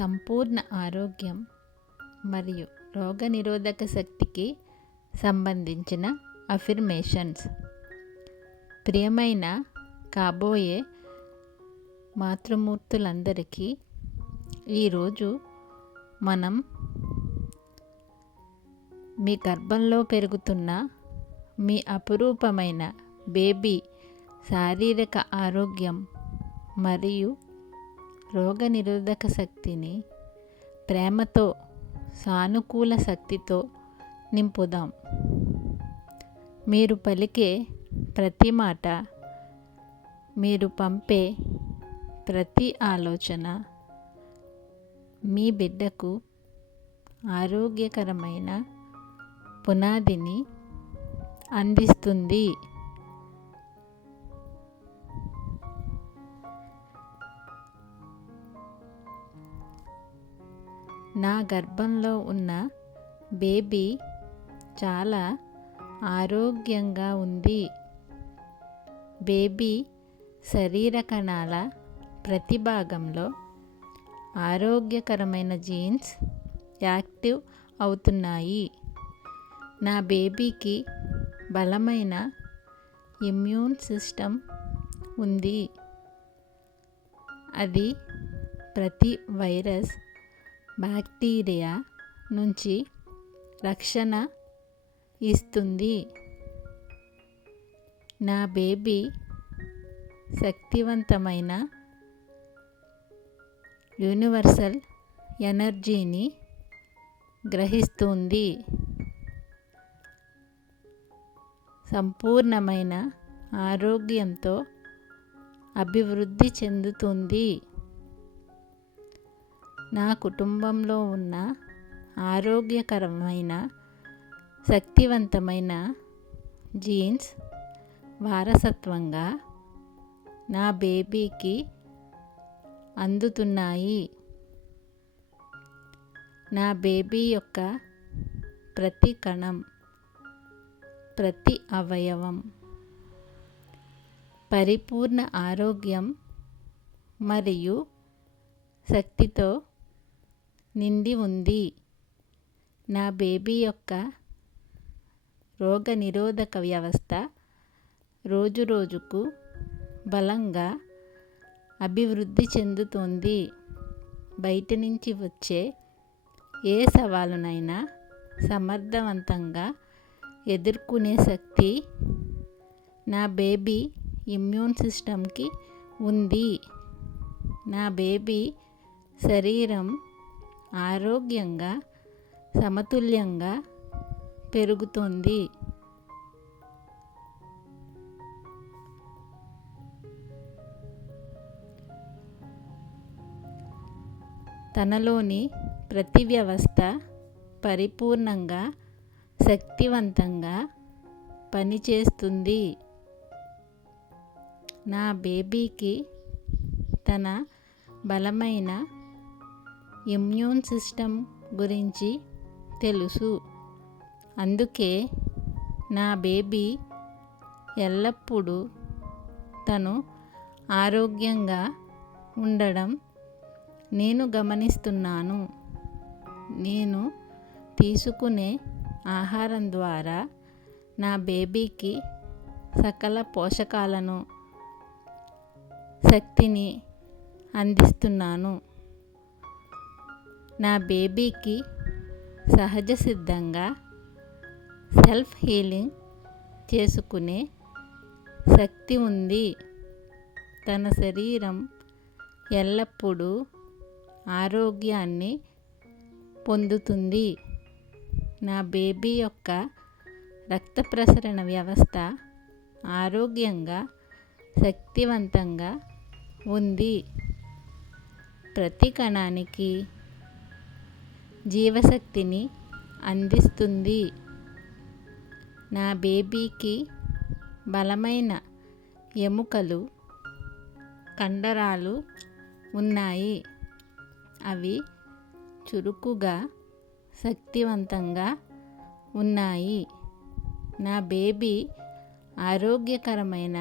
సంపూర్ణ ఆరోగ్యం మరియు రోగనిరోధక శక్తికి సంబంధించిన అఫర్మేషన్స్. ప్రియమైన కాబోయే మాతృమూర్తులందరికీ ఈరోజు మనం మీ గర్భంలో పెరుగుతున్న మీ అపురూపమైన బేబీ శారీరక ఆరోగ్యం మరియు రోగనిరోధక శక్తిని ప్రేమతో, సానుకూల శక్తితో నింపుదాం. మీరు పలికే ప్రతి మాట, మీరు పంపే ప్రతి ఆలోచన మీ బిడ్డకు ఆరోగ్యకరమైన పునాదిని అందిస్తుంది. నా గర్భంలో ఉన్న బేబీ చాలా ఆరోగ్యంగా ఉంది. బేబీ శరీర కణాల ప్రతి భాగంలో ఆరోగ్యకరమైన జీన్స్ యాక్టివ్ అవుతున్నాయి. నా బేబీకి బలమైన ఇమ్యూన్ సిస్టమ్ ఉంది. అది ప్రతి వైరస్, బ్యాక్టీరియా నుంచి రక్షణ ఇస్తుంది. నా బేబీ శక్తివంతమైన యూనివర్సల్ ఎనర్జీని గ్రహిస్తుంది. సంపూర్ణమైన ఆరోగ్యంతో అభివృద్ధి చెందుతుంది. నా కుటుంబంలో ఉన్న ఆరోగ్యకరమైన, శక్తివంతమైన జీన్స్ వారసత్వంగా నా బేబీకి అందుతున్నాయి. నా బేబీ యొక్క ప్రతి కణం, ప్రతి అవయవం పరిపూర్ణ ఆరోగ్యం మరియు శక్తితో నిండి ఉంది. నా బేబీ యొక్క రోగనిరోధక వ్యవస్థ రోజురోజుకు బలంగా అభివృద్ధి చెందుతుంది. బయట నుంచి వచ్చే ఏ సవాలునైనా సమర్థవంతంగా ఎదుర్కొనే శక్తి నా బేబీ ఇమ్యూన్ సిస్టమ్కి ఉంది. నా బేబీ శరీరం ఆరోగ్యంగా, సమతుల్యంగా పెరుగుతుంది. తనలోని ప్రతి వ్యవస్థ పరిపూర్ణంగా, శక్తివంతంగా పనిచేస్తుంది. నా బేబీకి తన బలమైన ఇమ్యూన్ సిస్టమ్ గురించి తెలుసు. అందుకే నా బేబీ ఎల్లప్పుడూ తను ఆరోగ్యంగా ఉండడం నేను గమనిస్తున్నాను. నేను తీసుకునే ఆహారం ద్వారా నా బేబీకి సకల పోషకాలను, శక్తిని అందిస్తున్నాను. నా బేబీకి సహజ సిద్ధంగా సెల్ఫ్ హీలింగ్ చేసుకునే శక్తి ఉంది. తన శరీరం ఎల్లప్పుడూ ఆరోగ్యాన్ని పొందుతుంది. నా బేబీ యొక్క రక్త ప్రసరణ వ్యవస్థ ఆరోగ్యంగా, శక్తివంతంగా ఉంది. ప్రతి కణానికి జీవశక్తిని అందిస్తుంది. నా బేబీకి బలమైన ఎముకలు, కండరాలు ఉన్నాయి. అవి చురుకుగా, శక్తివంతంగా ఉన్నాయి. నా బేబీ ఆరోగ్యకరమైన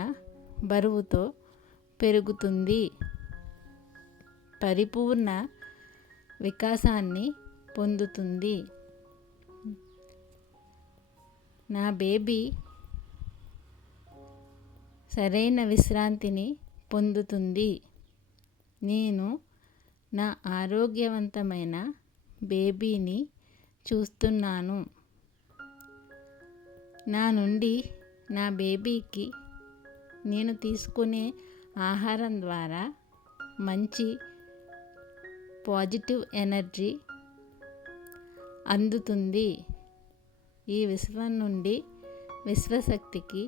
బరువుతో పెరుగుతుంది. పరిపూర్ణ వికాసాన్ని పొందుతుంది. నా బేబీ సరైన విశ్రాంతిని పొందుతుంది. నేను నా ఆరోగ్యవంతమైన బేబీని చూస్తున్నాను. నా నుండి నా బేబీకి నేను తీసుకునే ఆహారం ద్వారా మంచి పాజిటివ్ ఎనర్జీ అందుతుంది. ఈ విశ్వం నుండి విశ్వశక్తికి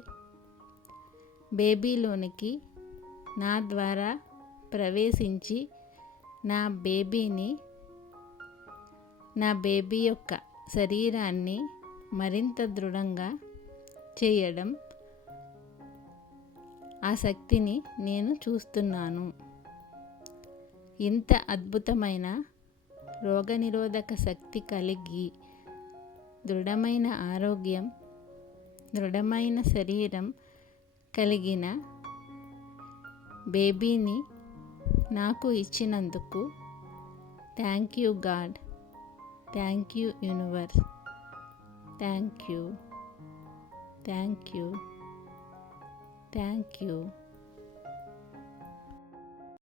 బేబీలోనికి నా ద్వారా ప్రవేశించి నా బేబీ యొక్క శరీరాన్ని మరింత దృఢంగా చేయడం, ఆ శక్తిని నేను చూస్తున్నాను. ఇంత అద్భుతమైన రోగనిరోధక శక్తి కలిగి దృఢమైన ఆరోగ్యం, దృఢమైన శరీరం కలిగిన బేబీని నాకు ఇచ్చినందుకు thank you God, thank you universe, thank you, thank you, thank you.